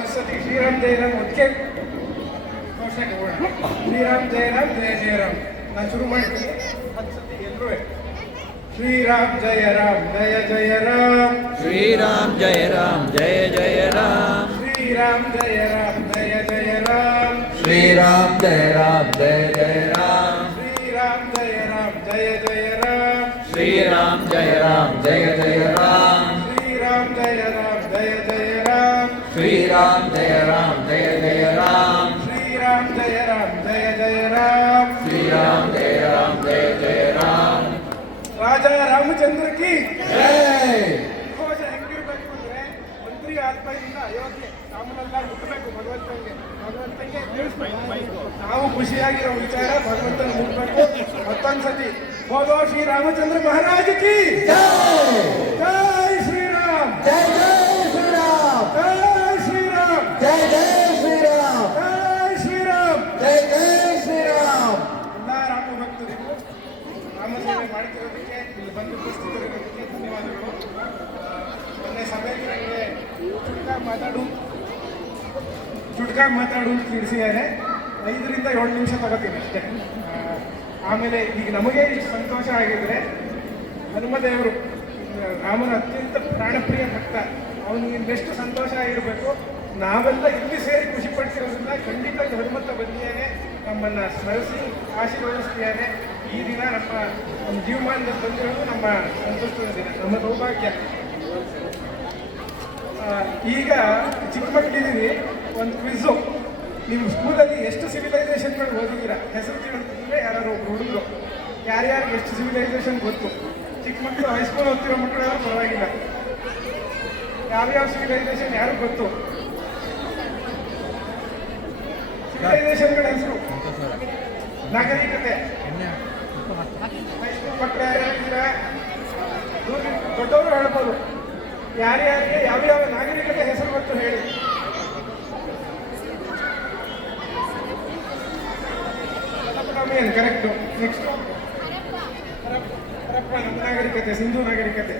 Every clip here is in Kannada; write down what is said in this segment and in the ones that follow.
सरस्वती श्रीराम जय राम उसके श्रीराम जय राम ನಾನು ಶುರು ಮಾಡ್ತೀನಿ ಅನ್ಸುತ್ತೆ ಎಲ್ಲರೂ श्रीराम जय राम जय जय राम श्रीराम जय राम जय जय राम श्रीराम जय राम जय जय राम श्रीराम जय राम जय जय राम श्रीराम जय राम जय जय राम श्रीराम जय राम जय जय राम श्रीराम जय राम जय जय राम श्रीराम जय राम जय जय राम श्रीराम जय राम जय जय राम श्रीराम जय राम जय जय राम राजा रामचंद्र की जय ಘೋಷ ಹೆಂಗಿರ್ಬೇಕು ಅಂದ್ರೆ ಮಂತ್ರಿ ಆತ್ಮದಿಂದ ಅಯೋಧ್ಯೆ ರಾಮನೆಲ್ಲ ಮುಟ್ಟಬೇಕು ಭಗವಂತನಿಗೆ ತಿಳಿಸ್ಬೇಕು. ನಾವು ಖುಷಿಯಾಗಿರೋ ವಿಚಾರ ಭಗವಂತನ ಮುಟ್ಟಬೇಕು. ಮತ್ತೊಂದು ಸತಿ ಬೋಲೋ ಶ್ರೀ ರಾಮಚಂದ್ರ ಮಹಾರಾಜ್ ಕಿ ಜೈ ಶ್ರೀರಾಮ್ जय जय श्रीराम ಜೈ ಶ್ರೀರಾಮ್ जय जय श्रीराम ಜೈ ಶ್ರೀರಾಮ್. जय जय श्रीराम ಎಲ್ಲ ರಾಮ ಭಕ್ತರಿಗೂ ರಾಮಸೇವೆ ಮಾಡ್ತಿರೋದಕ್ಕೆ ಇಲ್ಲಿ ಬಂದು ಉಪಸ್ಥಿತರಿರೋದಕ್ಕೆ ಧನ್ಯವಾದಗಳು. ಮೊನ್ನೆ ಸಭೆಯಲ್ಲಿ ನನಗೆ ಚುಟ್ಕಾಗಿ ಮಾತಾಡು ಅಂತ ತಿಳಿಸಿದ್ದಾರೆ. 5 ರಿಂದ 7 ನಿಮಿಷ ತಗೋತೀನಿ ಅಷ್ಟೇ. ಆಮೇಲೆ ಈಗ ನಮಗೆ ಇಷ್ಟು ಸಂತೋಷ ಆಗಿದ್ರೆ ಹನುಮದೇವರು ರಾಮನ ಅತ್ಯಂತ ಪ್ರಾಣಪ್ರಿಯ ಭಕ್ತ, ಅವನಿಗೆ ಇನ್ನೆಷ್ಟು ಸಂತೋಷ ಆಗಿರಬೇಕು. ನಾವೆಲ್ಲ ಇಲ್ಲಿ ಸೇರಿ ಖುಷಿ ಪಡ್ತಿರೋದ್ರಿಂದ ಖಂಡಿತ ಹನುಮಂತ ಬಂದಿಯಾನೆ ನಮ್ಮನ್ನು ಸ್ಮರಿಸಿ ಆಶೀರ್ವದಿಸ್ತಿದ್ದಾನೆ. ಈ ದಿನ ನಮ್ಮ ಜೀವಮಾನದಲ್ಲಿ ಬಂದಿರೋದು ನಮ್ಮ ಸಂತೋಷದ ದಿನ, ನಮ್ಮ ಸೌಭಾಗ್ಯ. ಈಗ ಚಿಕ್ಕ ಮಕ್ಕಳಿದ್ದೀವಿ, ಒಂದು ಕ್ವಿಝು. ನೀವು ಸ್ಕೂಲಲ್ಲಿ ಎಷ್ಟು ಸಿವಿಲೈಸೇಷನ್ಗಳು ಓದಿದ್ದೀರಾ? ಹೆಸರು ಕೇಳಿದ್ರೆ ಯಾರು ಒಬ್ರು ಹುಡುಗರು ಯಾರ್ಯಾರಿಗೆ ಎಷ್ಟು ಸಿವಿಲೈಸೇಷನ್ ಗೊತ್ತು? ಚಿಕ್ಕ ಮಕ್ಕಳು ಹೈಸ್ಕೂಲ್ ಓದ್ತಿರೋ ಮಕ್ಕಳು ಪರವಾಗಿಲ್ಲ. ಯಾವ್ಯಾವ ಸಿವಿಲೈಸೇಷನ್ ಯಾರು ಗೊತ್ತು? ಸಿವಿಲೈಸೇಷನ್ಗಳ ಹೆಸರು ನಾಗರಿಕತೆ. ಹೈಸ್ಕೂಲ್ ಮಕ್ಕಳು ಯಾರ್ಯಾರಿದ್ದೀರಾ? ದೊಡ್ಡವರು ಹೇಳ್ಬೋದು. ಯಾರ್ಯಾರಿಗೆ ಯಾವ್ಯಾವ ನಾಗರಿಕತೆ ಹೆಸರು ಗೊತ್ತು ಹೇಳಿ. ಕರೆಕ್ಟು. ನೆಕ್ಸ್ಟ್ ಹರಪ್ಪ ನಮ್ಮ ನಾಗರಿಕತೆ, ಸಿಂಧು ನಾಗರಿಕತೆ.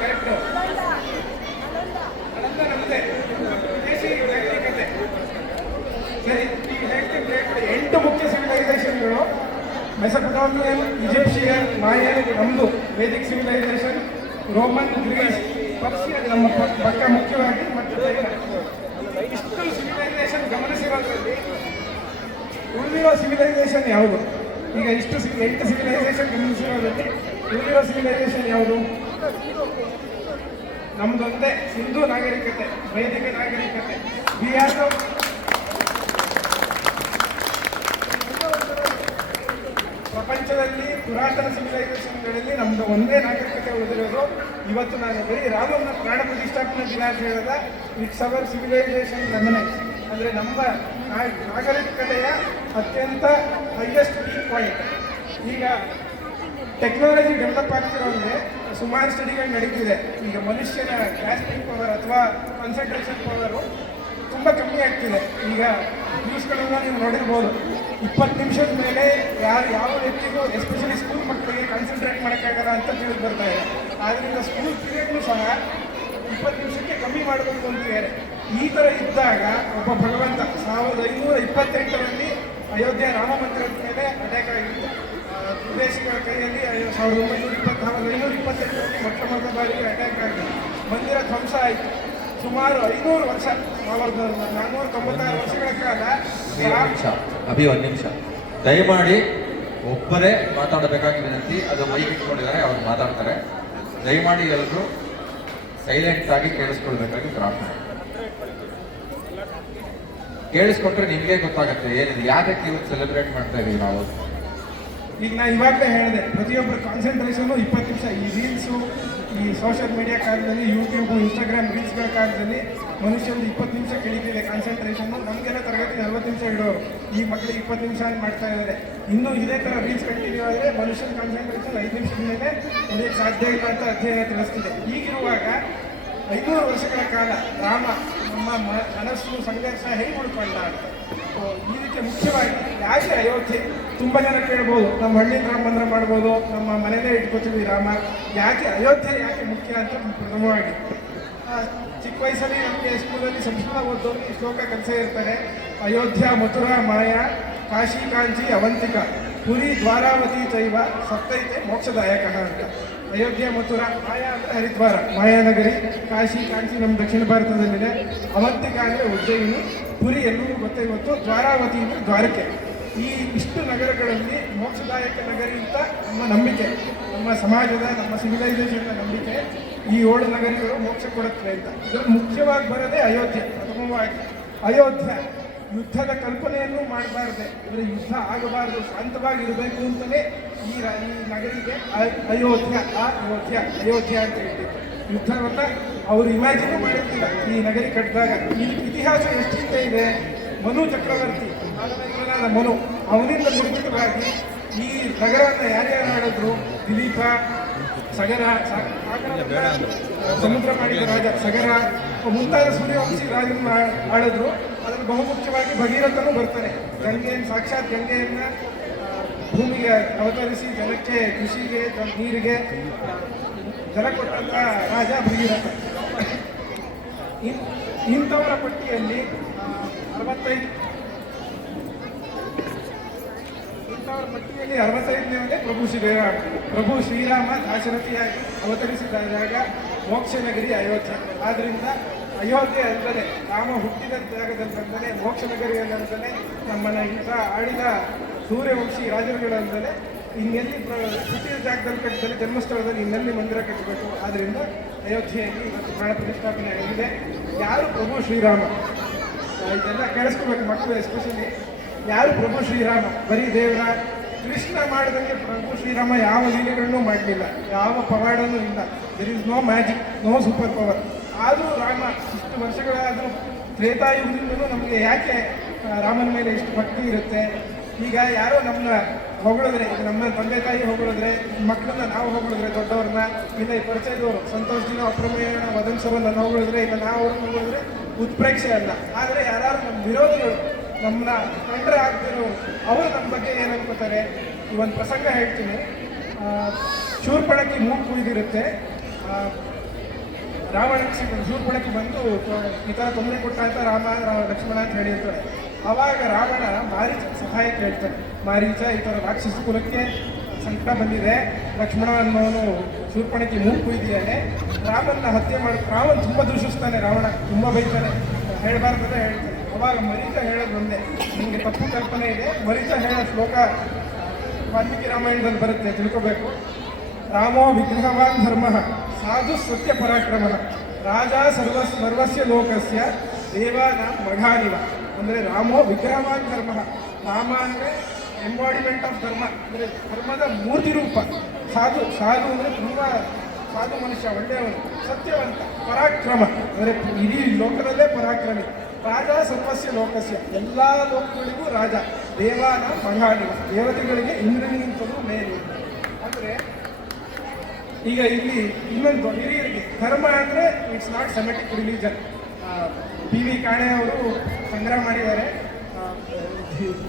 ಕರೆಕ್ಟು. ಅನಂತ ನಮ್ಮದೇ ವಿದೇಶಿ ನಾಗರಿಕತೆ. ಸರಿ, ಈಗ ಹೇಳ್ತಿದ್ರೆ 8 ಮುಖ್ಯ ಸಿವಿಲೈಸೇಷನ್ಗಳು: ಮೆಸೊಪೊಟೇಮಿಯನ್, ಈಜಿಪ್ಷಿಯನ್, ಮಾಯನ್ ನಮ್ಮದು, Vedic civilisation, Roman, Greece, Persian ನಮ್ಮ ಪಕ್ಕ ಮುಖ್ಯವಾಗಿ, ಮತ್ತು ಚೈನಾ. ಇಷ್ಟು ಸಿವಿಲೈಸೇಷನ್ ಗಮನಿಸಿರೋದ್ರಲ್ಲಿ ಉಳಿದಿರೋ ಸಿವಿಲೈಸೇಷನ್ ಯಾವುದು? ಈಗ ಇಷ್ಟು 8 ಸಿವಿಲೈಸೇಷನ್ ಗಮನಿಸಿರೋದ್ರಲ್ಲಿ ಉಳಿದಿರೋ ಸಿವಿಲೈಸೇಷನ್ ಯಾವುದು? ನಮ್ದೊಂದೇ ಸಿಂಧು ನಾಗರಿಕತೆ, ವೈದಿಕ ನಾಗರಿಕತೆ. ಪ್ರಪಂಚದಲ್ಲಿ ಪುರಾತನ ಸಿವಿಲೈಸೇಷನ್ಗಳಲ್ಲಿ ನಮ್ದು ಒಂದೇ ನಾಗರಿಕತೆ ಉಳಿದಿರೋದು. ಇವತ್ತು ನಾನು ಬರೀ ರಾಮನ ಪ್ರಾಣ ಪ್ರತಿಷ್ಠಾಪನಾ ದಿನ ಅಂತ ಹೇಳಿದ ಇಟ್ಸ್ ಅವರ್ ಸಿವಿಲೈಸೇಷನ್ ರೆಮಿನೆನ್ಸ್, ಅಂದರೆ ನಮ್ಮ ನಾಗರಿಕತೆಯ ಅತ್ಯಂತ ಹೈಯೆಸ್ಟ್ ಪೀಕ್ ಪಾಯಿಂಟ್. ಈಗ ಟೆಕ್ನಾಲಜಿ ಡೆವಲಪ್ ಆಗ್ತಿರೋಂಗೆ ಸುಮಾರು ಸ್ಟಡಿಗಳು ನಡೀತಿದೆ. ಈಗ ಮನುಷ್ಯನ ಗ್ರಾಸ್ಪಿಂಗ್ ಪವರ್ ಅಥವಾ ಕಾನ್ಸಂಟ್ರೇಷನ್ ಪವರು ತುಂಬ ಕಮ್ಮಿ ಆಗ್ತಿದೆ. ಈಗ ನ್ಯೂಸ್ಗಳೆಲ್ಲ ನೀವು ನೋಡಿರ್ಬೋದು, 20 ನಿಮಿಷದ ಮೇಲೆ ಯಾವ ವ್ಯಕ್ತಿಗೂ, ಎಸ್ಪೆಷಲಿ ಸ್ಕೂಲ್ ಮಕ್ಕಳಿಗೆ ಕಾನ್ಸಂಟ್ರೇಟ್ ಮಾಡೋಕ್ಕಾಗಲ್ಲ ಅಂತ ತಿಳಿದು ಬರ್ತಾ ಇದೆ. ಆದ್ದರಿಂದ ಸ್ಕೂಲ್ ಪೀರಿಯಡ್ನು ಸಹ 20 ನಿಮಿಷಕ್ಕೆ ಕಮ್ಮಿ ಮಾಡಬೇಕು ಅಂತಿದ್ದಾರೆ. ಈ ಥರ ಇದ್ದಾಗ ಒಬ್ಬ ಭಗವಂತ 1528ರಲ್ಲಿ ಅಯೋಧ್ಯೆ ರಾಮ ಮಂದಿರದ ಮೇಲೆ ಅಟ್ಯಾಕ್ ಆಗಿತ್ತು. ವಿದೇಶಿಗಳ ಕೈಯಲ್ಲಿ 1928ರಲ್ಲಿ ಮೊಟ್ಟ ಮೊದಲ ಬಾರಿಗೆ ಅಟ್ಯಾಕ್ ಆಗಿದೆ. ಮಂದಿರ ಧ್ವಂಸ ಆಯಿತು. ಸುಮಾರು 500 ವರ್ಷ, 496 ವರ್ಷಗಳ ಕಾಲ. ಒಂದು ನಿಮಿಷ ದಯಮಾಡಿ ಒಬ್ಬರೇ ಮಾತಾಡಬೇಕಾಗಿ ವಿನಂತಿ. ಅದು ಮೈಕ್ ಇಟ್ಕೊಂಡಿದ್ದಾರೆ, ಅವ್ರು ಮಾತಾಡ್ತಾರೆ. ದಯಮಾಡಿ ಎಲ್ಲರೂ ಸೈಲೆಂಟ್ ಆಗಿ ಕೇಳಿಸ್ಕೊಳ್ಬೇಕಾಗಿ ಪ್ರಾರ್ಥನೆ. ಕೇಳಿಸ್ಕೊಂಡ್ರೆ ನಿಮಗೆ ಗೊತ್ತಾಗುತ್ತೆ ಏನಿದೆ, ಯಾಕೆ ಇವತ್ತು ಸೆಲೆಬ್ರೇಟ್ ಮಾಡ್ತಾ ಇದೀವಿ ನಾವು. ಈಗ ನಾನು ಇವಾಗಲೇ ಹೇಳಿದೆ, ಪ್ರತಿಯೊಬ್ಬರ ಕಾನ್ಸಂಟ್ರೇಷನು 20 ನಿಮಿಷ. ಈ ರೀಲ್ಸು, ಈ ಸೋಷಿಯಲ್ ಮೀಡಿಯಾ ಕಾಲದಲ್ಲಿ, ಯೂಟ್ಯೂಬು, ಇನ್ಸ್ಟಾಗ್ರಾಮ್ ರೀಲ್ಸ್ಗಳ ಕಾಲದಲ್ಲಿ ಮನುಷ್ಯ ಒಂದು 20 ನಿಮಿಷ ಕಳೀತಿದೆ ಕಾನ್ಸಂಟ್ರೇಷನ್ನು. ನಮಗೆಲ್ಲ ತರಗತಿ 40 ನಿಮಿಷ ಇಡೋರು, ಈ ಮಕ್ಕಳಿಗೆ 20 ನಿಮಿಷ ಮಾಡ್ತಾ ಇದ್ದಾರೆ. ಇನ್ನೂ ಇದೇ ಥರ ರೀಲ್ಸ್ ಕಂಟಿನ್ಯೂ ಆದರೆ ಮನುಷ್ಯನ ಕಾನ್ಸಂಟ್ರೇಷನ್ 5 ನಿಮಿಷದ ಮೇಲೆ ಉಳಿಯೋಕ್ಕೆ ಸಾಧ್ಯ ಇಲ್ಲ ಅಂತ ಅಧ್ಯಯನ ತಿಳಿಸ್ತಿದೆ. ಈಗಿರುವಾಗ 500 ವರ್ಷಗಳ ಕಾಲ ರಾಮ ನಮ್ಮ ಮನಸ್ಸು ಸಂಘರ್ಷ ಹೇಗೆ ಉಳ್ಕೊಂಡ ಅಂತ ಇದಕ್ಕೆ ಮುಖ್ಯವಾಗಿ ಯಾಕೆ ಅಯೋಧ್ಯೆ? ತುಂಬ ಜನ ಕೇಳ್ಬೋದು, ನಮ್ಮ ಹಳ್ಳಿ ರಾಮ ಮಂದಿರ ಮಾಡ್ಬೋದು, ನಮ್ಮ ಮನೆಯಲ್ಲೇ ಇಟ್ಕೋತೀವಿ ರಾಮ, ಯಾಕೆ ಅಯೋಧ್ಯೆ ಯಾಕೆ ಮುಖ್ಯ ಅಂತ ಪ್ರಥಮವಾಗಿ ಚಿಕ್ಕ ವಯಸ್ಸಲ್ಲಿ ನಮಗೆ ಸ್ಕೂಲಲ್ಲಿ ಸಂಸ್ಕೃತ ಓದೋರು ಈ ಶ್ಲೋಕ ಕಲಿಸೇ ಇರ್ತಾರೆ. ಅಯೋಧ್ಯ ಮಥುರಾ ಮಾಯಾ ಕಾಶಿ ಕಾಂಚಿ ಅವಂತಿಕ ಪುರಿ ದ್ವಾರಾವತಿ ಚೈವ ಸಪ್ತೈತೆ ಮೋಕ್ಷದಾಯಕ ಅಂತ. ಅಯೋಧ್ಯ ಮಥುರಾ, ಮಾಯಾ ಅಂದರೆ ಹರಿದ್ವಾರ, ಮಾಯಾನಗರಿ, ಕಾಶಿ ಕಾಂಚಿ ನಮ್ಮ ದಕ್ಷಿಣ ಭಾರತದಲ್ಲಿದೆ, ಅವಂತಿಕ ಅಂದರೆ ಉಜ್ಜಯಿನಿ, ಪುರಿ ಎಲ್ಲರೂ ಗೊತ್ತೇ ಗೊತ್ತು, ದ್ವಾರಾವತಿ ಅಂದರೆ ದ್ವಾರಕೆ. ಈ ಇಷ್ಟು ನಗರಗಳಲ್ಲಿ ಮೋಕ್ಷದಾಯಕ ನಗರಿ ಅಂತ ನಮ್ಮ ನಂಬಿಕೆ, ನಮ್ಮ ಸಮಾಜದ ನಮ್ಮ ಸಿವಿಲೈಸೇಷನ್ನ ನಂಬಿಕೆ. ಈ 7 ನಗರಿಗಳು ಮೋಕ್ಷ ಕೊಡುತ್ತವೆ ಅಂತ. ಇದರಲ್ಲಿ ಮುಖ್ಯವಾಗಿ ಬರೋದೇ ಅಯೋಧ್ಯೆ. ಪ್ರಥಮವಾಗಿ ಅಯೋಧ್ಯ ಯುದ್ಧದ ಕಲ್ಪನೆಯನ್ನು ಮಾಡಬಾರ್ದೆ, ಅಂದರೆ ಯುದ್ಧ ಆಗಬಾರ್ದು, ಶಾಂತವಾಗಿರಬೇಕು ಅಂತಲೇ ಈ ನಗರಿಗೆ ಅಯೋಧ್ಯ ಅಯೋಧ್ಯ ಅಂತ ಹೇಳ್ತೀವಿ. ಯುದ್ಧವನ್ನು ಅವರು ಇಮ್ಯಾಜಿನ್ ಮಾಡಿರ್ತಿಲ್ಲ ಈ ನಗರಿ ಕಟ್ಟಿದಾಗ. ಈ ಇತಿಹಾಸ ಎಷ್ಟಿಂದ ಇದೆ, ಮನು ಚಕ್ರವರ್ತಿ ಆದ ಮನು, ಅವನಿಂದ ನಿರ್ಮಿತವಾಗಿ ಈ ನಗರವನ್ನು ಯಾರ್ಯಾರು ಆಡಿದ್ರು, ದಿಲೀಪ, ಸಗರ, ಸಮುದ್ರ ಮಾಡಿದ ರಾಜ ಸಗರ ಮುಂತಾದ ಸೂರ್ಯವಂಶಿ ರಾಜನ ಆಳಿದ್ರು. ಅದನ್ನು ಬಹುಮುಖ್ಯವಾಗಿ ಭಗೀರಥನು ಬರ್ತಾನೆ. ಗಂಗೆಯನ್ನು ಸಾಕ್ಷಾತ್ ಗಂಗೆಯನ್ನು ಭೂಮಿಗೆ ಅವತರಿಸಿ ಜಲಕ್ಕೆ, ಕೃಷಿಗೆ, ನೀರಿಗೆ ಜಲ ಕೊಟ್ಟಂಥ ರಾಜ ಭಗೀರಥ. ಇಂಥವರ ಪಟ್ಟಿಯಲ್ಲಿ 65ನೇ ಪ್ರಭು ಶ್ರೀರಾಮ ದಾಶರಥಿಯಾಗಿ ಅವತರಿಸಿದಾಗ ಮೋಕ್ಷ ನಗರಿ ಅಯೋಧ್ಯೆ. ಆದ್ದರಿಂದ ಅಯೋಧ್ಯೆ ಅಲ್ಲದೆ, ರಾಮ ಹುಟ್ಟಿದ ಜಾಗದಲ್ಲದೆ, ಮೋಕ್ಷ ನಗರಿಯಲ್ಲದೆ, ನಮ್ಮನ್ನ ಇಂಥ ಆಳಿದ ಸೂರ್ಯವಂಶಿ ರಾಜರುಗಳಲ್ಲದೆ ಇನ್ನೆಲ್ಲಿ ಹುಟ್ಟಿದ ಜಾಗದಲ್ಲಿ ಕಟ್ಟಿದರೆ ಜನ್ಮಸ್ಥಳದಲ್ಲಿ ಇನ್ನೆಲ್ಲಿ ಮಂದಿರ ಕಟ್ಟಬೇಕು. ಆದ್ದರಿಂದ ಅಯೋಧ್ಯೆಯಲ್ಲಿ ಇವತ್ತು ಪ್ರಾಣ ಪ್ರತಿಷ್ಠಾಪನೆ ಆಗಿದೆ. ಯಾರು ಪ್ರಭು ಶ್ರೀರಾಮ? ಇದೆಲ್ಲ ಕೇಳಿಸ್ಕೋಬೇಕು ಮಕ್ಕಳು ಎಸ್ಪೆಷಲಿ. ಯಾರು ಪ್ರಭು ಶ್ರೀರಾಮ? ಬರೀ ದೇವರ ಕೃಷ್ಣ ಮಾಡಿದಂಗೆ ಪ್ರಭು ಶ್ರೀರಾಮ ಯಾವ ಲೀಲೆಗಳನ್ನೂ ಮಾಡಲಿಲ್ಲ, ಯಾವ ಪವಾಡನೂ ಇಲ್ಲ. There is no magic, no super power. ಆದರೂ ರಾಮ ಇಷ್ಟು ವರ್ಷಗಳಾದರೂ ತ್ರೇತಾಯುಗದಿಂದಲೂ ನಮಗೆ ಯಾಕೆ ರಾಮನ ಮೇಲೆ ಇಷ್ಟು ಭಕ್ತಿ ಇರುತ್ತೆ? ಈಗ ಯಾರೋ ನಮ್ಮನ್ನ ಹೊಗಳಿದ್ರೆ, ಈಗ ನಮ್ಮ ತಂದೆ ತಾಯಿ ಹೊಗಳಿದ್ರೆ, ಮಕ್ಕಳನ್ನ ನಾವು ಹೊಗಳಿದ್ರೆ, ದೊಡ್ಡವ್ರನ್ನ, ಇಲ್ಲ ಈ ಪರಿಚಯದವರು ಸಂತೋಷ್ ದಿನ ಅಪ್ರಮೇಯನ ವದನ್ ಸರನ್ನ ಹೊಗಳಿದ್ರೆ, ಇಲ್ಲ ನಾವು ಅವ್ರನ್ನ ಹೊಗಳಿದ್ರೆ ಉತ್ಪ್ರೇಕ್ಷೆ ಅಲ್ಲ. ಆದರೆ ಯಾರು ನಮ್ಮ ವಿರೋಧಿಗಳು, ನಮ್ಮನ್ನ ಕಂಡ್ರೆ ಆಗ್ತಿರೋರು, ಅವರು ನಮ್ಮ ಬಗ್ಗೆ ಏನು ಅನ್ಕೋತಾರೆ? ಈ ಒಂದು ಪ್ರಸಂಗ ಹೇಳ್ತೀನಿ. ಶೂರ್ಪಣಕಿ ಮೂಗು ಕುಯ್ದಿರುತ್ತೆ. ರಾವಣಕ್ಕೆ ಶೂರ್ಪಣಕಿ ಬಂದು ಈ ಥರ ತೊಂದರೆ ಕೊಟ್ಟ ಅಂತ ರಾಮ ಲಕ್ಷ್ಮಣ ಅಂತ ಹೇಳಿರ್ತಾರೆ. ಆವಾಗ ರಾವಣ ಮಾರೀಚ ಸಹಾಯಕ್ಕೆ ಹೇಳ್ತಾನೆ, ಮಾರೀಚ ಈ ಥರ ರಾಕ್ಷಸ ಕುಲಕ್ಕೆ ಸಂಕಟ ಬಂದಿದೆ, ಲಕ್ಷ್ಮಣ ಅನ್ನೋನು ಶೂರ್ಪಣಕಿ ಮೂಗು ಕುಯ್ದಿದ್ದಾನೆ, ರಾಮನ್ನ ಹತ್ಯೆ ಮಾಡಿ. ರಾವಣ ತುಂಬ ದೂಷಿಸ್ತಾನೆ, ರಾವಣ ತುಂಬ ಬೈತಾನೆ, ಹೇಳಬಾರ್ದಂತ ಹೇಳ್ತಾನೆ. ಅವಾಗ ಮರೀಚ ಹೇಳೋದು ಒಂದೇ, ನಿಮಗೆ ತಪ್ಪು ಕಲ್ಪನೆ ಇದೆ. ಮರೀಚ ಹೇಳೋ ಶ್ಲೋಕ ವಾಲ್ಮೀಕಿ ರಾಮಾಯಣದಲ್ಲಿ ಬರುತ್ತೆ, ತಿಳ್ಕೋಬೇಕು. ರಾಮೋ ವಿಗ್ರಹವಾನ್ ಧರ್ಮ ಸಾಧು ಸತ್ಯ ಪರಾಕ್ರಮ ರಾಜ ಸರ್ವಸ್ಯ ಲೋಕಸ್ಯ ದೇವಾನಾಂ ಮಘಾನಿವ. ಅಂದರೆ ರಾಮೋ ವಿಗ್ರಹವಾನ್ ಧರ್ಮ. ರಾಮ ಅಂದರೆ ಎಂಬಾಡಿಮೆಂಟ್ ಆಫ್ ಧರ್ಮ, ಅಂದರೆ ಧರ್ಮದ ಮೂರ್ತಿ ರೂಪ. ಸಾಧು ಅಂದರೆ ತುಂಬ ಸಾಧು ಮನುಷ್ಯ, ಒಳ್ಳೆಯವನು, ಸತ್ಯವಂತ, ಪರಾಕ್ರಮ ಅಂದರೆ ಇಡೀ ಲೋಕದಲ್ಲೇ ಪರಾಕ್ರಮಿ. ರಾಜ ಸರ್ವಸ್ಯ ಲೋಕಸ್ಯ, ಎಲ್ಲ ಲೋಕಗಳಿಗೂ ರಾಜ. ದೇವಾನ ಮಘಾನಿವ, ದೇವತೆಗಳಿಗೆ ಇಂದ್ರನಿಗಿಂತಲೂ ಮೇಲು. ಅಂದರೆ ಈಗ ಇಲ್ಲಿ ಇನ್ನೊಂದು ಹಿರಿಯರಿಗೆ ಧರ್ಮ ಅಂದರೆ it's not Semitic religion. PV ಕಾಣೆ ಅವರು ಸಂಗ್ರಹ ಮಾಡಿದ್ದಾರೆ.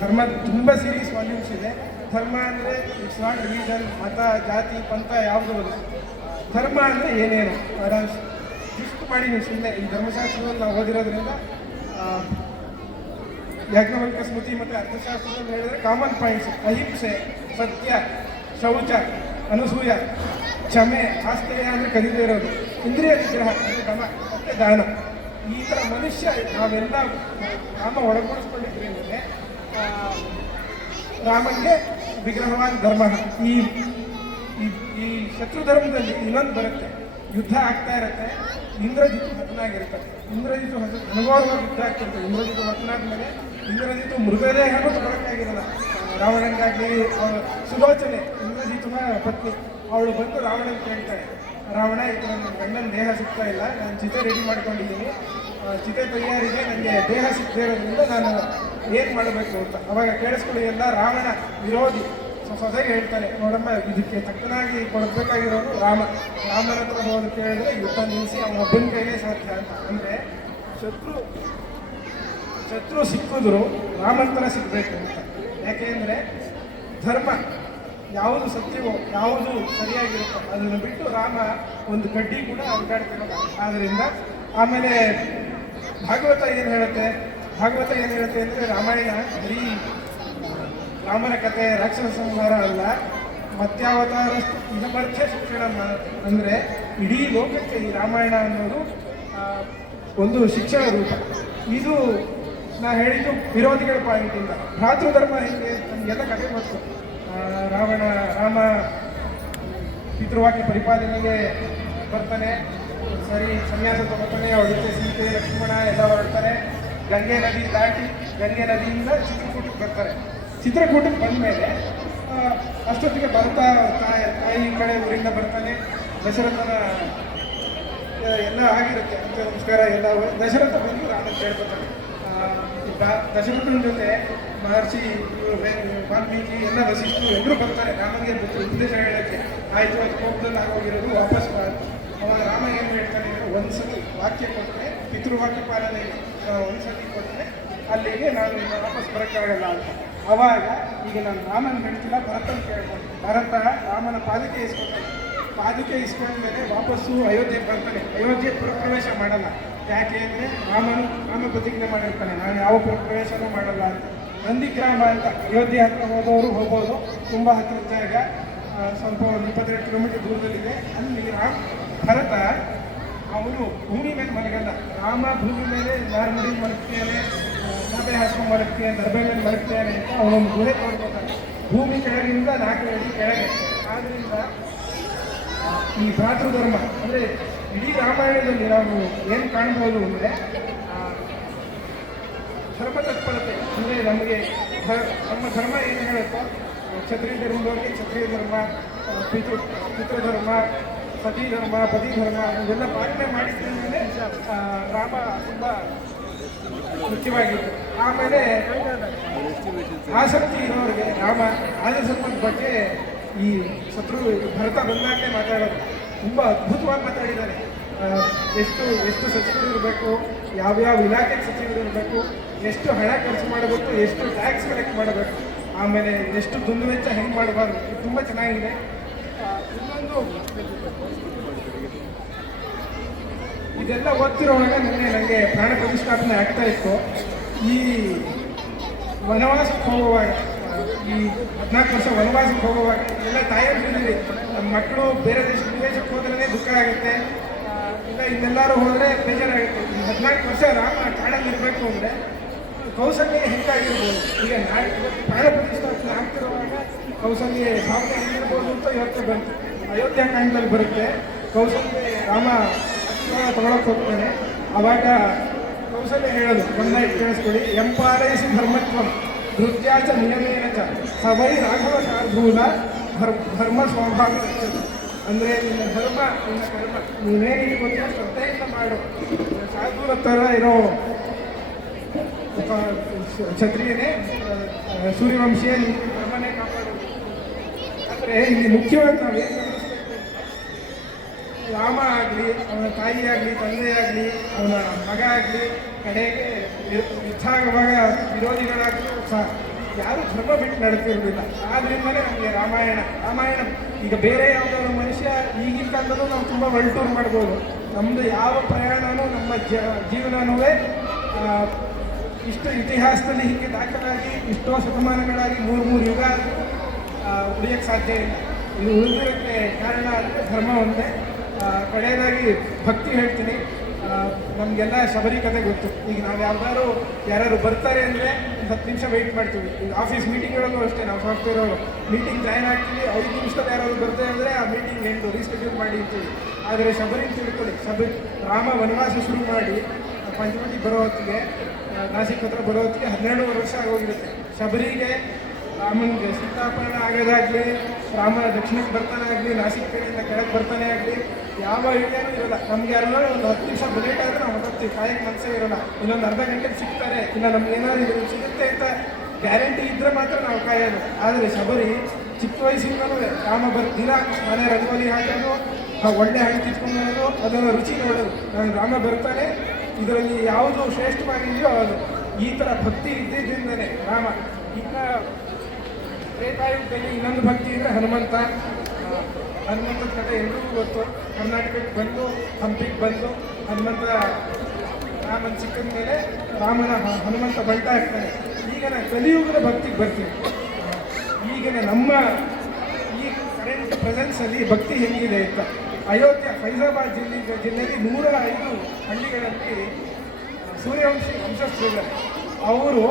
ಧರ್ಮ ತುಂಬ ಸೀರೀಸ್ ವಾಲ್ಯೂಮ್ಸ್ ಇದೆ. ಧರ್ಮ ಅಂದರೆ ಇಟ್ಸ್ ನಾಟ್ ರಿಲಿಜನ್, ಮತ, ಜಾತಿ, ಪಂಥ ಯಾವುದೂ ಅಲ್ಲ. ಧರ್ಮ ಅಂದರೆ ಏನೇನು ಇಷ್ಟು ಮಾಡಿ ನೀವು ಸುಮ್ಮನೆ ಈ ಧರ್ಮಶಾಸ್ತ್ರದಲ್ಲಿ ನಾವು ಓದಿರೋದ್ರಿಂದ ಯಾಜ್ಞವಲ್ಕ್ಯ ಸ್ಮೃತಿ ಮತ್ತು ಅರ್ಥಶಾಸ್ತ್ರದಲ್ಲಿ ಹೇಳಿದ್ರೆ ಕಾಮನ್ ಪಾಯಿಂಟ್ಸ್: ಅಹಿಂಸೆ, ಸತ್ಯ, ಶೌಚ, ಅನಸೂಯ, ಕ್ಷಮೆ, ಆಸ್ತೆಯ ಅಂದರೆ ಕದಿದೇ ಇರೋದು, ಇಂದ್ರಿಯ ನಿಗ್ರಹ ಅಂದರೆ ದಮ ಮತ್ತು ದಾನ. ಈ ಥರ ಮನುಷ್ಯ ನಾವೆಲ್ಲ ರಾಮ ಒಳಗೂಡಿಸ್ಕೊಂಡಿದ್ರಿಂದಲೇ ರಾಮನಿಗೆ ವಿಗ್ರಹವಾನ್ ಧರ್ಮ. ಈ ಶತ್ರು ಧರ್ಮದಲ್ಲಿ ಇನ್ನೊಂದು ಬರುತ್ತೆ, ಯುದ್ಧ ಆಗ್ತಾ ಇರುತ್ತೆ, ಇಂದ್ರಜಿತು ಹತನಾಗಿರ್ತಾರೆ. ಇಂದ್ರಜಿತು ಅನುಭವವಾಗಿ ಯುದ್ಧ ಆಗ್ತಿರ್ತಾರೆ. ಇಂದ್ರಜಿತು ಹತನಾದ್ಮೇಲೆ ಇಂದ್ರಜಿತು ಮೃಗದೇಹನೂ ತಗೊಳಕ್ಕಾಗಿರಲ್ಲ ರಾವಣನಿಗಾಗಲಿ. ಅವಳು ಸುಲೋಚನೆ, ಇಂದ್ರಜಿತುನ ಪತ್ನಿ, ಅವಳು ಬಂದು ರಾವಣನ ಕೇಳ್ತಾಳೆ, ರಾವಣ ಈ ಥರ ನನ್ನ ಗಂಡನ ದೇಹ ಸಿಗ್ತಾ ಇಲ್ಲ, ನಾನು ಚಿತೆ ರೆಡಿ ಮಾಡ್ಕೊಂಡಿದ್ದೀನಿ, ಚಿತೆ ತಯಾರಿಗೆ ನನಗೆ ದೇಹ ಸಿಗದೇ ಇರೋದ್ರಿಂದ ನಾನು ಏನು ಮಾಡಬೇಕು ಅಂತ. ಅವಾಗ ಕೇಳಿಸ್ಕೊಳ್ಳಿ, ಎಲ್ಲ ರಾವಣ ವಿರೋಧಿ ಸೊಸೆಗೆ ಹೇಳ್ತಾನೆ, ನೋಡಮ್ಮ ಇದಕ್ಕೆ ತಕ್ಕನಾಗಿ ಕೊಡಬೇಕಾಗಿರೋದು ರಾಮನ ಹತ್ರ ಹೋಗಿ ಕೇಳಿದ್ರೆ ಯುದ್ಧ ನಿಲ್ಲಿಸಿ ಅವನ ಒಬ್ಬನ ಕೈಲೇ ಸಾಧ್ಯ ಅಂತ. ಅಂದರೆ ಶತ್ರು ಸಿಕ್ಕಿದ್ರು ರಾಮಂತರ ಸಿಗಬೇಕು ಅಂತ. ಯಾಕೆಂದರೆ ಧರ್ಮ ಯಾವುದು ಸತ್ಯವೋ ಯಾವುದು ಸರಿಯಾಗಿರುತ್ತೋ ಅದನ್ನು ಬಿಟ್ಟು ರಾಮ ಒಂದು ಕಡ್ಡಿ ಕೂಡ ಅಡ್ಡಾಡ್ತಿರೋಲ್ಲ. ಆದ್ದರಿಂದ ಆಮೇಲೆ ಭಾಗವತ ಏನು ಹೇಳುತ್ತೆ ಅಂದರೆ ರಾಮಾಯಣ ಬರೀ ರಾಮನ ಕಥೆ ರಾಕ್ಷಸ ಸಂಹಾರ ಅಲ್ಲ, ಮತ್ಯಾವತಾರಷ್ಟು ಇದಮರ್ಥ್ಯ ಶಿಕ್ಷಣ ಅಂದರೆ ಇಡೀ ಲೋಕಕ್ಕೆ ಈ ರಾಮಾಯಣ ಅನ್ನೋದು ಒಂದು ಶಿಕ್ಷಣ ರೂಪ. ಇದು ನಾ ಹೇಳಿದ್ದು ವಿರೋಧಿಗಳ ಪಾಯಿಂಟಿಂದ. ಭ್ರಾತೃಧರ್ಮ ಹೇಗೆ ನಮಗೆಲ್ಲ ಕಥೆ ಗೊತ್ತು. ರಾಮ ಪಿತೃವಾಕ್ಯ ಪರಿಪಾಲನೆಗೆ ಬರ್ತಾನೆ, ಸರಿ ಸನ್ಯಾಸ ತಗೋತಾನೆ, ಅವಳ ಜೊತೆ ಸೀತೆ ಲಕ್ಷ್ಮಣ ಎಲ್ಲ ಹೊರಡ್ತಾರೆ. ಗಂಗೆ ನದಿ ದಾಟಿ ಗಂಗೆ ನದಿಯಿಂದ ಚಿತ್ರಕೂಟಕ್ಕೆ ಬರ್ತಾರೆ. ಚಿತ್ರಕೂಟಕ್ಕೆ ಬಂದ ಮೇಲೆ ಅಷ್ಟೊತ್ತಿಗೆ ಬರ್ತಾ ತಾಯಿ ಕಡೆ ಊರಿಂದ ಬರ್ತಾನೆ. ದಶರಥನ ಎಲ್ಲ ಆಗಿರುತ್ತೆ, ಅಂತ ನಮಸ್ಕಾರ ಎಲ್ಲ. ದಶರಥ ಬಂದು ರಾಮನ ಕೇಳ್ಕೊತಾನೆ. ದಶರಥನ ಜೊತೆ ಮಹರ್ಷಿ ವಾಲ್ಮೀಕಿ ಎಲ್ಲ ವಸಿಷ್ಠರು ಎಲ್ಲರೂ ಬರ್ತಾರೆ ರಾಮನಿಗೆ ಉದ್ದೇಶ ಹೇಳೋಕ್ಕೆ. ಆಯಿತು, ಅದು ಕೋಪದಲ್ಲಿ ಆಗೋಗಿರೋದು ವಾಪಸ್ ಅವಾಗ ರಾಮ ಏನು ಹೇಳ್ತಾನೆ ಅಂದರೆ, ಒಂದ್ಸತಿ ವಾಕ್ಯ ಕೊಟ್ಟರೆ ಪಿತೃವಾಕ್ಯ ಪಾಲನೆ ಒಂದ್ಸತಿ ಕೊಟ್ಟರೆ ಅಲ್ಲಿಗೆ ನಾನು ವಾಪಸ್ ಬರೋಕ್ಕಾಗಲ್ಲ ಅಂತ. ಅವಾಗ ಈಗ ನಾನು ರಾಮನ ಹೇಳ್ತಿಲ್ಲ, ಭರತನ ಕೇಳ್ಕೊಂಡು ಭರತ ರಾಮನ ಪಾಲಿಕೆ ಇಸ್ಕೊತಾನೆ. ಪಾಲಿಕೆ ಇಸ್ಕೊಂಡ್ಮೇಲೆ ವಾಪಸ್ಸು ಅಯೋಧ್ಯೆಗೆ ಬರ್ತಾನೆ. ಅಯೋಧ್ಯೆ ಪುರಪ್ರವೇಶ ಮಾಡಲ್ಲ. ಯಾಕೆ ಅಂದರೆ ರಾಮ ಪ್ರತಿಜ್ಞೆ ಮಾಡಿರ್ತಾನೆ, ನಾನು ಯಾವ ಪುರಪ್ರವೇಶನೂ ಮಾಡಲ್ಲ ಅಂತ. ನಂದಿಗ್ರಾಮ ಅಂತ ಅಯೋಧ್ಯೆ ಹತ್ರ ಹೋದವರು ಹೋಗ್ಬೋದು, ತುಂಬ ಹತ್ತಿರ ಜಾಗ, ಸ್ವಲ್ಪ ಒಂದು 22 ಕಿಲೋಮೀಟರ್ ದೂರದಲ್ಲಿದೆ. ಅಲ್ಲಿ ಭರತ ಅವನು ಭೂಮಿ ಮೇಲೆ ಮಲಗಲ್ಲ. ರಾಮ ಭೂಮಿ ಮೇಲೆ ನಾರ್ಮಡಿ ಮಲಗ್ತೇನೆ, ಚಾಪೆ ಹಾಸ್ಕೊಂಡು ಮಲಗ್ತೇನೆ, ದರ್ಬೆ ಮೇಲೆ ಮಲಗ್ತೇನೆ ಅಂತ ಅವನೊಂದು ಗುಹೆ ತೋಡ್ಕೊತಾನೆ. ಭೂಮಿ ಕೆಳಗಿಂದ 4 ಅಡಿ ಕೆಳಗೆ. ಆದ್ದರಿಂದ ಈ ಭ್ರಾತೃಧರ್ಮ ಅಂದರೆ ಇಡೀ ರಾಮಾಯಣದಲ್ಲಿ ನಾವು ಏನು ಕಾಣ್ಬೋದು ಅಂದರೆ ಧರ್ಮ ತತ್ಪರತೆ. ಅಂದರೆ ನಮಗೆ ನಮ್ಮ ಧರ್ಮ ಏನು ಹೇಳುತ್ತೋ, ಕ್ಷತ್ರಿಯ ಧರ್ಮದವರಿಗೆ ಕ್ಷತ್ರಿಯ ಧರ್ಮ, ಪಿತೃಧರ್ಮ, ಸತಿ ಧರ್ಮ, ಪತಿ ಧರ್ಮ ಇವೆಲ್ಲ ಪಾಲನೆ ಮಾಡಿದ್ಮೇಲೆ ರಾಮ ತುಂಬ ಮುಖ್ಯವಾಗಿತ್ತು. ಆಮೇಲೆ ಆಸಕ್ತಿ ಇರೋರಿಗೆ ರಾಮ ರಾಜಸಂಪದ ಬಗ್ಗೆ ಈ ಭರತ ಬಂದಾಗಲೇ ಮಾತಾಡೋದು ತುಂಬ ಅದ್ಭುತವಾಗಿ ಮಾತಾಡಿದ್ದಾರೆ. ಎಷ್ಟು ಸಚಿವರು ಇರಬೇಕು, ಯಾವ್ಯಾವ ಇಲಾಖೆ ಸಚಿವರು ಇರಬೇಕು, ಎಷ್ಟು ಹಣ ಖರ್ಚು ಮಾಡಬೇಕು, ಎಷ್ಟು ಟ್ಯಾಕ್ಸ್ ಕಲೆಕ್ಟ್ ಮಾಡಬೇಕು, ಆಮೇಲೆ ಎಷ್ಟು ದುಂದುವೆಚ್ಚ ಹೆಂಗೆ ಮಾಡಬಾರ್ದು, ತುಂಬ ಚೆನ್ನಾಗಿದೆ. ಇನ್ನೊಂದು ಇದೆಲ್ಲ ಓದ್ತಿರುವಾಗ ನನಗೆ ಪ್ರಾಣ ಪ್ರತಿಷ್ಠಾಪನೆ ಆಗ್ತಾ ಇತ್ತು. ಈ ವನವಾಸಕ್ಕೆ ಹೋಗುವಾಗ, ಈ 14 ವರ್ಷ ವನವಾಸಕ್ಕೆ ಹೋಗುವಾಗ ಎಲ್ಲ ತಾಯಿಯರಿದ್ದೀವಿ, ನಮ್ಮ ಮಕ್ಕಳು ಬೇರೆ ವಿದೇಶಕ್ಕೆ ಹೋದ್ರೇ ದುಃಖ ಆಗುತ್ತೆ, ಇಲ್ಲ ಇನ್ನೆಲ್ಲರೂ ಹೋದರೆ ಬೇಜಾರಾಗುತ್ತೆ. ಈ 14 ವರ್ಷ ರಾಮ ಕಾಡಲ್ಲಿ ಇರಬೇಕು ಅಂದರೆ ಕೌಸಲ್ಯ ಹೆಂಗಾಗಿರ್ಬೋದು. ಈಗ ಪ್ರಾಣ ಪ್ರತಿಷ್ಠಾಪನೆ ಆಗ್ತಿರುವಾಗ ಕೌಸಲ್ಯ ಭಾವನೆ ಹೆಂಗಿರ್ಬೋದು ಅಂತ ಇವತ್ತು ಬಂತು. ಅಯೋಧ್ಯಾಕಾಂಡದಲ್ಲಿ ಬರುತ್ತೆ, ಕೌಸಲ್ಯ ರಾಮ ತಗೊಳಕ್ಕೆ ಹೋಗ್ತಾನೆ. ಆವಾಗ ಕೌಸಲ್ಯ ಹೇಳೋದು, ಒಂದ ಕೇಳಿಸ್ಕೊಳ್ಳಿ, ಎಂಪಾರೈಸಿ ಧರ್ಮತ್ವಂ ನೃತ್ಯಾಚ ನಿಯಮೇನ ಚ ಸವೈ ರಾಘವ ಶಾರ್ಧೂಲ ಧರ್ಮ ಸ್ವಭಾವ. ಅಂದರೆ ನಿನ್ನ ಧರ್ಮ ನಿನ್ನ ಕರ್ಮ ನೀನೇನಿಗೆ ಗೊತ್ತಿರೋ ಶ್ರದ್ಧೆಯಿಂದ ಮಾಡು. ಶಾರ್ಧೂಲ ಥರ ಇರೋ ಕ್ಷತ್ರಿಯನೇ ಸೂರ್ಯವಂಶೀಯ ನಿನ್ನ ಧರ್ಮನೇ ಕಾಪಾಡೋದು. ಅಂದರೆ ಇಲ್ಲಿ ಮುಖ್ಯವಾಗಿ ನಾವು ಏನು ಗಮನಿಸಬೇಕು, ರಾಮ ಆಗಲಿ, ಅವನ ತಾಯಿ ಆಗಲಿ, ತಂದೆ ಆಗಲಿ, ಅವನ ಮಗ ಆಗಲಿ, ಕಡೆಗೆ ಯುದ್ಧಾಗುವಾಗ ವಿರೋಧಿಗಳಾಗಲಿ ಸಹ ಯಾರು ಧರ್ಮ ಬಿಟ್ಟು ನಡೆತಿರೋದಿಲ್ಲ. ಆದ್ರಿಂದಲೇ ನಮಗೆ ರಾಮಾಯಣ ಈಗ ಬೇರೆ ಯಾವುದಾದ್ರು ಮನುಷ್ಯ ಈಗಿನ ಕಾಲದಲ್ಲೂ ನಾವು ತುಂಬ ವರ್ಲ್ಡ್ ಟೂರ್ ಮಾಡ್ಬೋದು. ನಮ್ಮದು ಯಾವ ಪ್ರಯಾಣವೂ ನಮ್ಮ ಜೀವನವೂ ಇಷ್ಟು ಇತಿಹಾಸದಲ್ಲಿ ಹೀಗೆ ದಾಖಲಾಗಿ ಇಷ್ಟೋ ಶತಮಾನಗಳಾಗಿ 3 ಯುಗ ಉಳಿಯೋಕ್ಕೆ ಸಾಧ್ಯ ಇಲ್ಲ. ಇದು ಉಳಿದಿರೋಕ್ಕೆ ಕಾರಣ ಅಂದರೆ ಧರ್ಮ ಒಂದೇ. ಕಡೆಯದಾಗಿ ಭಕ್ತಿ ಹೇಳ್ತೀನಿ. ನಮಗೆಲ್ಲ ಶಬರಿ ಕಥೆ ಗೊತ್ತು. ಈಗ ನಾವು ಯಾರು ಬರ್ತಾರೆ ಅಂದರೆ ಒಂದು 10 ನಿಮಿಷ ವೆಯ್ಟ್ ಮಾಡ್ತೀವಿ. ಈಗ ಆಫೀಸ್ ಮೀಟಿಂಗ್ಗಳಲ್ಲೂ ಅಷ್ಟೇ, ನಾವು ಸಾಫ್ಟ್ವೇರ್ ಅವರು ಮೀಟಿಂಗ್ ಜಾಯ್ನ್ ಆಗ್ತೀವಿ, 5 ನಿಮಿಷದಲ್ಲಿ ಯಾರಾದ್ರು ಬರ್ತಾರೆ ಅಂದರೆ ಆ ಮೀಟಿಂಗ್ ಎಂಟು ರೀಸ್ಕೆಡ್ಯೂಲ್ ಮಾಡಿ ಇರ್ತೀವಿ. ಆದರೆ ಶಬರಿ ತಿಳ್ಕೊಳ್ಳಿ, ರಾಮ ವನವಾಸ ಶುರು ಮಾಡಿ ಪಂಚವಟಿ ಬರೋ ಹೊತ್ತಿಗೆ, ನಾಸಿಕ್ ಹತ್ರ ಬರೋ ಹೊತ್ತಿಗೆ 12 ವರ್ಷ ಆಗೋಗಿರುತ್ತೆ. ಶಬರಿಗೆ ರಾಮನಿಗೆ ಸೀತಾಪರಣ ಆಗೋದಾಗಲಿ, ರಾಮ ದಕ್ಷಿಣಕ್ಕೆ ಬರ್ತಾನೆ ಆಗಲಿ, ನಾಸಿಕ್ ಕಡೆಯಿಂದ ಕೆಳಗೆ ಬರ್ತಾನೆ ಆಗಲಿ, ಯಾವ ಐಡಿಯಾನೂ ಇರೋಲ್ಲ. ನಮ್ಗೆ ಯಾರನ್ನ ಒಂದು 10 ನಿಮಿಷ ಲೇಟ್ ಆದರೆ ನಾವು ಹೊರಡ್ತೀವಿ, ಕಾಯಕ್ಕೆ ಮನಸ್ಸೇ ಇರೋಲ್ಲ. ಇನ್ನೊಂದು ಅರ್ಧ ಗಂಟೆಗೆ ಸಿಗ್ತಾರೆ, ಇಲ್ಲ ನಮ್ಗೆ ಏನಾದ್ರು ಸಿಗುತ್ತೆ ಅಂತ ಗ್ಯಾರಂಟಿ ಇದ್ದರೆ ಮಾತ್ರ ನಾವು ಕಾಯೋದು. ಆದರೆ ಶಬರಿ ಚಿಕ್ಕ ವಯಸ್ಸಿಂದಲೂ ರಾಮ ದಿನ ಮನೆ ರಂಗೋಲಿ ಹಾಕೋದು, ಒಳ್ಳೆ ಹಣ್ಣು ಕಿತ್ಕೊಂಡು ಅದನ್ನು ರುಚಿ ನೋಡೋದು. ನಾನು ರಾಮ ಬರ್ತಾನೆ, ಇದರಲ್ಲಿ ಯಾವುದು ಶ್ರೇಷ್ಠವಾಗಿದೆಯೋ ಅದು ಈ ಥರ ಭಕ್ತಿ ಇದ್ದಿದ್ದರಿಂದಲೇ ರಾಮ. ಈಗ ತ್ರೇತಾಯುಗದಲ್ಲಿ ಇನ್ನೊಂದು ಭಕ್ತಿ ಅಂದರೆ ಹನುಮಂತದ ಕಥೆ ಎಲ್ರಿಗೂ ಗೊತ್ತು. ಕರ್ನಾಟಕಕ್ಕೆ ಬಂದು ಹಂಪಿಗೆ ಬಂದು ರಾಮನ ಸಿಕ್ಕಿದ ಮೇಲೆ ಹನುಮಂತ ಬಂಟ ಆಗ್ತಾನೆ. ಈಗ ನಾನು ಕಲಿಯುಗದ ಭಕ್ತಿಗೆ ಬರ್ತೀನಿ. ಈಗಿನ ನಮ್ಮ ಈ ಕರೆಂಟ್ ಪ್ರೆಸೆನ್ಸಲ್ಲಿ ಭಕ್ತಿ ಹೆಂಗಿದೆ ಅಂತ. ಅಯೋಧ್ಯೆ ಫೈಜಾಬಾದ್ ಜಿಲ್ಲೆಯಲ್ಲಿ 105 ಹಳ್ಳಿಗಳಲ್ಲಿ ಸೂರ್ಯವಂಶಿ ವಂಶಸ್ಥರಿದ್ದಾರೆ. ಅವರು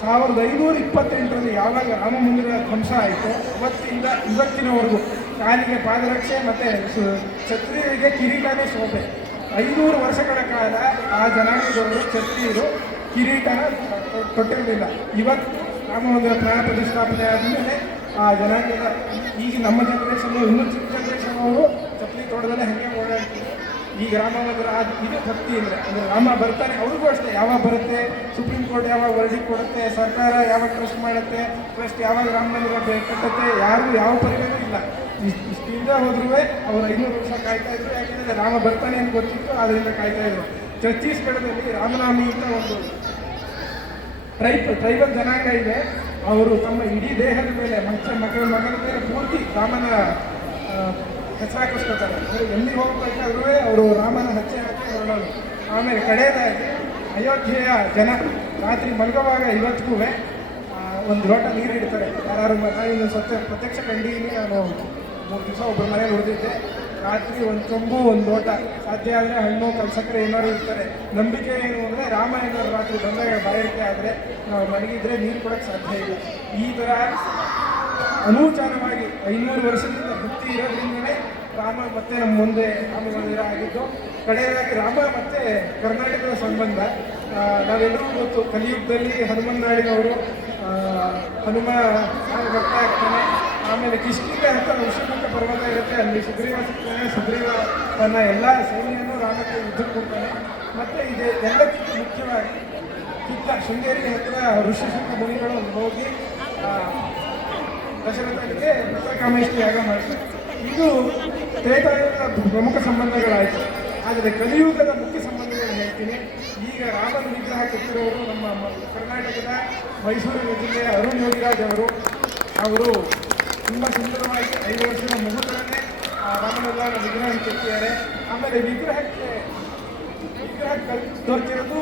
1528ರಲ್ಲಿ ಯಾವಾಗ ರಾಮ ಮಂದಿರ ಧ್ವಂಸ ಆಯಿತು ಅವತ್ತಿಂದ ಇವತ್ತಿನವರೆಗೂ ಕಾಲಿಗೆ ಪಾದರಕ್ಷೆ ಮತ್ತು ಕ್ಷತ್ರಿಯರಿಗೆ ಕಿರೀಟನೇ ಶೋಭೆ. 500 ವರ್ಷಗಳ ಕಾಲ ಆ ಜನಾಂಗದವರು ಕ್ಷತ್ರಿಯರು ಕಿರೀಟನ ತೊಟ್ಟಿರಲಿಲ್ಲ. ಇವತ್ತು ರಾಮ ಮಂದಿರ ಪ್ರಾಣ ಪ್ರತಿಷ್ಠಾಪನೆ ಆದಮೇಲೆ ಆ ಜನಾಂಗದ ಈಗ ನಮ್ಮ ಜನರೇಷನ್ ಇನ್ನೂ ಚಿಕ್ಕ ಜನರೇಷನ್ ಅವರು ಚಪ್ಪಲಿ ತೋಟದಲ್ಲೇ ಹಾಗೆ ಓಡಾಡ್ತೀವಿ. ಈಗ ರಾಮ ಮಂದಿರ ಇದು ಭಕ್ತಿ ಅಂದರೆ ರಾಮ ಬರ್ತಾನೆ. ಅವ್ರಿಗೂ ಅಷ್ಟೇ, ಯಾವಾಗ ಬರುತ್ತೆ, ಸುಪ್ರೀಂ ಕೋರ್ಟ್ ಯಾವಾಗ ವರದಿ ಕೊಡುತ್ತೆ, ಸರ್ಕಾರ ಯಾವಾಗ ಟ್ರಸ್ಟ್ ಮಾಡುತ್ತೆ, ಟ್ರಸ್ಟ್ ಯಾವಾಗ ರಾಮ ಮಂದಿರ ಕಟ್ಟುತ್ತೆ, ಯಾರು ಯಾವ ಪರಿಗಣನೂ ಇಲ್ಲ. ಇಷ್ಟಿಂದ ಹೋದ್ರೂ ಅವರು 500 ವರ್ಷ ಕಾಯ್ತಾ ಇದ್ರು. ಯಾಕೆಂದರೆ ರಾಮ ಬರ್ತಾನೆ ಅಂತ ಗೊತ್ತಿತ್ತು, ಅದರಿಂದ ಕಾಯ್ತಾ ಇದ್ರು. ಛತ್ತೀಸ್ಗಢದಲ್ಲಿ ರಾಮನಾಮಿ ಅಂತ ಒಂದು ಟ್ರೈಬಲ್ ಜನಾಂಗ ಇದೆ. ಅವರು ತಮ್ಮ ಇಡೀ ದೇಹದ ಮೇಲೆ ಮಗನ ಮೇಲೆ ಪೂರ್ತಿ ರಾಮನ ಹೆಸರಾಕಿಸ್ಕೊತಾರೆ. ಅವರು ಎಲ್ಲಿ ಹೋಗ್ಬೇಕಾದ್ರೂ ಅವರು ರಾಮನ ಹಚ್ಚೆ ಹಾಕಿ ಹೊರಡೋದು. ಆಮೇಲೆ ಕಡೆಯದಾಗಿ ಅಯೋಧ್ಯೆಯ ಜನ ರಾತ್ರಿ ಮಲಗುವಾಗ ಇವತ್ತಿಗೂ ಒಂದು ಲೋಟ ನೀರು ಇಡ್ತಾರೆ. ಯಾರು ನಾನು ಪ್ರತ್ಯಕ್ಷ ಕಂಡೀನಿ. ನಾನು 3 ದಿವಸ ಒಬ್ಬರ ಮನೇಲಿ ಉಳಿದಿದ್ದೆ. ರಾತ್ರಿ ಒಂದು ಚೊಂಬು ಒಂದು ಲೋಟ, ಸಾಧ್ಯ ಆದರೆ ಹಣ್ಣು ಕಲ್ಸಕ್ಕರೆ ಏನಾದ್ರು ಇರ್ತಾರೆ. ನಂಬಿಕೆ ಏನು ಅಂದರೆ ರಾಮ ಏನಾದ್ರು ರಾತ್ರಿ ಬಂದಾಗ ಬಾಯಾರಿಕೆ ಆದರೆ ನಾವು ಮಲಗಿದ್ರೆ ನೀರು ಕೊಡೋಕ್ಕೆ ಸಾಧ್ಯ ಇಲ್ಲ. ಈ ಥರ ಅನೂಚಾನವಾಗಿ 500 ವರ್ಷದಿಂದ ಭಕ್ತಿ ಇರೋದ್ರಿಂದಲೇ ರಾಮ ಮತ್ತೆ ನಮ್ಮ ಮುಂದೆ ರಾಮ ಮಂದಿರ ಆಗಿದ್ದು. ಕಡೆಯದಾಗಿ ರಾಮ ಮತ್ತು ಕರ್ನಾಟಕದ ಸಂಬಂಧ ನಾವೆಲ್ಲರೂ ಗೊತ್ತು. ಕಲಿಯುಗದಲ್ಲಿ ಹನುಮಂತಾಡಿನವರು ಹನುಮ ಭಕ್ತ ಆಗ್ತಾನೆ. ಆಮೇಲೆ ಕಿಷ್ಕಿಂದ ಅಂತ ಋಷಿಮುಖ ಪರ್ವತ ಇರುತ್ತೆ, ಅಲ್ಲಿ ಸುಗ್ರೀವ ಸಿಗ್ತಾನೆ. ಸುಗ್ರೀವ ತನ್ನ ಎಲ್ಲ ಸೈನ್ಯನೂ ರಾಮಕ್ಕೆ ಯುದ್ಧಕ್ಕೆ ಕೊಡ್ತಾನೆ. ಮತ್ತು ಇದೆ ಎಲ್ಲಕ್ಕಿಂತ ಮುಖ್ಯವಾಗಿ ಶೃಂಗೇರಿ ಹತ್ತಿರ ಋಷಿಶುಕ ಮುನಿಗಳು ಹೋಗಿ ದಶರಥನಿಗೆ ಪತ್ರಕಾಮೇಷ್ಟಿ ಯಾಗ ಮಾಡ್ತಾರೆ. ಇದು ತ್ರೇತಾಯುಗದ ಪ್ರಮುಖ ಸಂಬಂಧಗಳಾಯಿತು. ಆದರೆ ಕಲಿಯುಗದ ಮುಖ್ಯ ಸಂಬಂಧಗಳು ಹೇಳ್ತೀನಿ. ಈಗ ರಾಮನ ವಿಗ್ರಹ ಕೆತ್ತಿರೋರು ನಮ್ಮ ಕರ್ನಾಟಕದ ಮೈಸೂರು ಜಿಲ್ಲೆಯ ಅರುಣ್ ಯೋಗಿರಾಜ್ ಅವರು ತುಂಬ ಸುಂದರವಾಗಿ 5 ವರ್ಷದ ಮಗುತರನ್ನೇ ರಾಮನಲ್ಲಾನ ವಿಗ್ರಹ ಕೆತ್ತಿದ್ದಾರೆ. ಆಮೇಲೆ ವಿಗ್ರಹ ದೊರಕಿರೋದು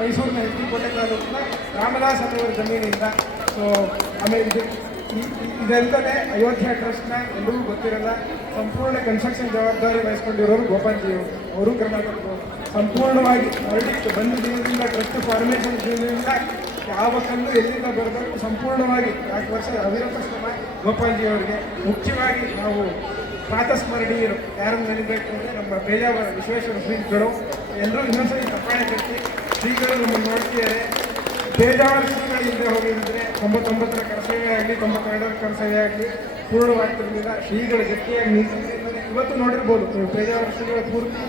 ಮೈಸೂರಿನ ಕೋಟೆ ತಾಲೂಕಿನ ರಾಮದಾಸ್ ಅವರ ಜಮೀನಿಂದ. ಸೊ ಆಮೇಲೆ ಇದೆಲ್ಲದೆ ಅಯೋಧ್ಯ ಟ್ರಸ್ಟ್ನ ಎಲ್ಲರಿಗೂ ಗೊತ್ತಿರಲ್ಲ, ಸಂಪೂರ್ಣ ಕನ್ಸ್ಟ್ರಕ್ಷನ್ ಜವಾಬ್ದಾರಿ ವಹಿಸ್ಕೊಂಡಿರೋರು ಗೋಪಾಲ್ಜಿಯವರು. ಅವರು ಕರ್ನಾಟಕದವರು. ಸಂಪೂರ್ಣವಾಗಿ ವರ್ಡಿಕ್ಟ್ ಬಂದ ದಿನದಿಂದ ಟ್ರಸ್ಟ್ ಫಾರ್ಮೇಷನ್ ದಿನದಿಂದ ಯಾವ ಕಲ್ಲು ಎಲ್ಲಿಂದ ಬರಬೇಕು ಸಂಪೂರ್ಣವಾಗಿ 4 ವರ್ಷ ಅವಿರತ ಶ್ರಮ ಗೋಪಾಲ್ಜಿಯವರಿಗೆ. ಮುಖ್ಯವಾಗಿ ನಾವು ಪ್ರಾತಸ್ಮರಣೀಯರು ಯಾರನ್ನು ನೆನಬೇಕು ಅಂದರೆ ನಮ್ಮ ಪೇಜಾವರ ವಿಶ್ವೇಶ್ವರ ಶ್ರೀಗಳು. ಎಲ್ಲರೂ ಇನ್ನೊಂದ್ಸರಿ ತಪ್ಪಾಣೆ ಕಟ್ಟಿ ಶ್ರೀಗಳು ನಮ್ಮನ್ನು ನೋಡ್ತಿದ್ದಾರೆ. ಪೇಜಾವರ ಶ್ರೀಗಳು ಇಲ್ಲದೆ ಹೋಗಿದ್ರೆ 99ರ ಕರಸೇವೆ ಆಗಲಿ 92ರ ಕರಸೇವೆ ಆಗಲಿ ಪೂರ್ಣವಾಗ್ತಿರಲಿಲ್ಲ. ಶ್ರೀಗಳು ಗಟ್ಟಿಯಾಗಿ ನಿಂತಿದ್ದಾರೆ. ಇವತ್ತು ನೋಡಿರ್ಬೋದು ಪೇಜಾವರ ಶ್ರೀಗಳು ಪೂರ್ತಿ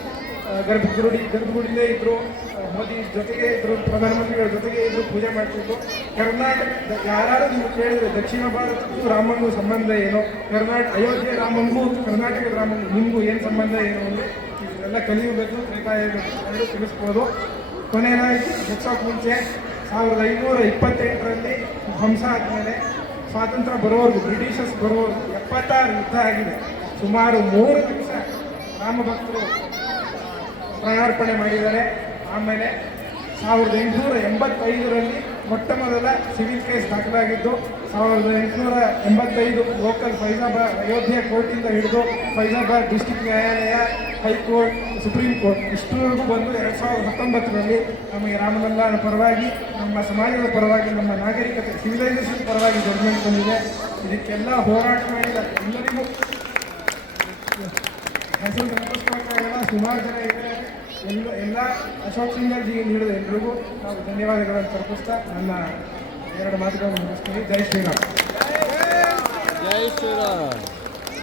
ಗರ್ಭಗುಡಿಲೇ ಇದ್ದರು, ಮೋದಿ ಜೊತೆಗೆ ಇದ್ದರು, ಪ್ರಧಾನಮಂತ್ರಿಗಳ ಜೊತೆಗೆ ಇದ್ದರು, ಪೂಜೆ ಮಾಡ್ತಿದ್ರು. ಕರ್ನಾಟಕ ಯಾರು ನೀವು ಕೇಳಿದರೆ ದಕ್ಷಿಣ ಭಾರತಕ್ಕೂ ರಾಮನಿಗೂ ಸಂಬಂಧ ಏನು, ಅಯೋಧ್ಯೆ ರಾಮನಿಗೂ ಕರ್ನಾಟಕದ ರಾಮನಿಗೂ ನಿಮಗೂ ಏನು ಸಂಬಂಧ ಏನು ಅಂದರೆ ಇದೆಲ್ಲ ಕಲಿಯುಗದ್ದು ತ್ರೇತಾಯುಗದ್ದು ತಿಳಿಸ್ಬೋದು. ಕೊನೆಯದಾಗಿ ಹೆಚ್ಚೋಕೆ ಮುಂಚೆ 1528ರಲ್ಲಿ ಧ್ವಂಸ ಆದಮೇಲೆ ಸ್ವಾತಂತ್ರ್ಯ ಬರೋವರೆಗೂ ಬ್ರಿಟಿಷರ್ಸ್ ಬರೋವರೆಗೂ 76 ಯುದ್ಧ ಆಗಿದೆ. ಸುಮಾರು 3 ಲಕ್ಷ ರಾಮಭಕ್ತರು ಪ್ರಾಣಾರ್ಪಣೆ ಮಾಡಿದ್ದಾರೆ. ಆಮೇಲೆ 1885ರಲ್ಲಿ ಮೊಟ್ಟ ಮೊದಲ ಸಿವಿಲ್ ಕೇಸ್ ದಾಖಲಾಗಿದ್ದು 1885 ಲೋಕಲ್ ಫೈಜಾಬಾದ್ ಅಯೋಧ್ಯೆ ಕೋರ್ಟಿಂದ ಹಿಡಿದು ಫೈಜಾಬಾದ್ ಡಿಸ್ಟಿಕ್ ನ್ಯಾಯಾಲಯ, ಹೈಕೋರ್ಟ್, ಸುಪ್ರೀಂ ಕೋರ್ಟ್ ಇಷ್ಟರವರೆಗೂ ಬಂದು 2019ರಲ್ಲಿ ನಮಗೆ ರಾಮಲಲ್ಲಾನ ಪರವಾಗಿ, ನಮ್ಮ ಸಮಾಜದ ಪರವಾಗಿ, ನಮ್ಮ ನಾಗರಿಕತೆ ಸಿವಿಲೈಸೇಷನ್ ಪರವಾಗಿ ಜಡ್ಜ್ಮೆಂಟ್ ಬಂದಿದೆ. ಇದಕ್ಕೆಲ್ಲ ಹೋರಾಟ ಮಾಡಿದ ಎಲ್ಲರಿಗೂ ಹೆಸರು ನೆನಪಿಸ್ಕೊಳ್ಳೋಕ್ಕಾಗಲ್ಲ, ಸುಮಾರು ಜನ ಇದ್ದಾರೆ. ಎಲ್ಲ ಅಶೋಕ್ ಸಿಂಗರ್ಜಿಗೆ ನೀಡಿದ ಎಲ್ರಿಗೂ ನಾವು ಧನ್ಯವಾದಗಳನ್ನು ತಲುಪಿಸ್ತಾ ನನ್ನ 2 ಮಾತುಗಳನ್ನು ಮುಗಿಸ್ತೀನಿ. ಜೈ ಶ್ರೀರಾಮ್. ಜೈ ಶ್ರೀರಾಮ್.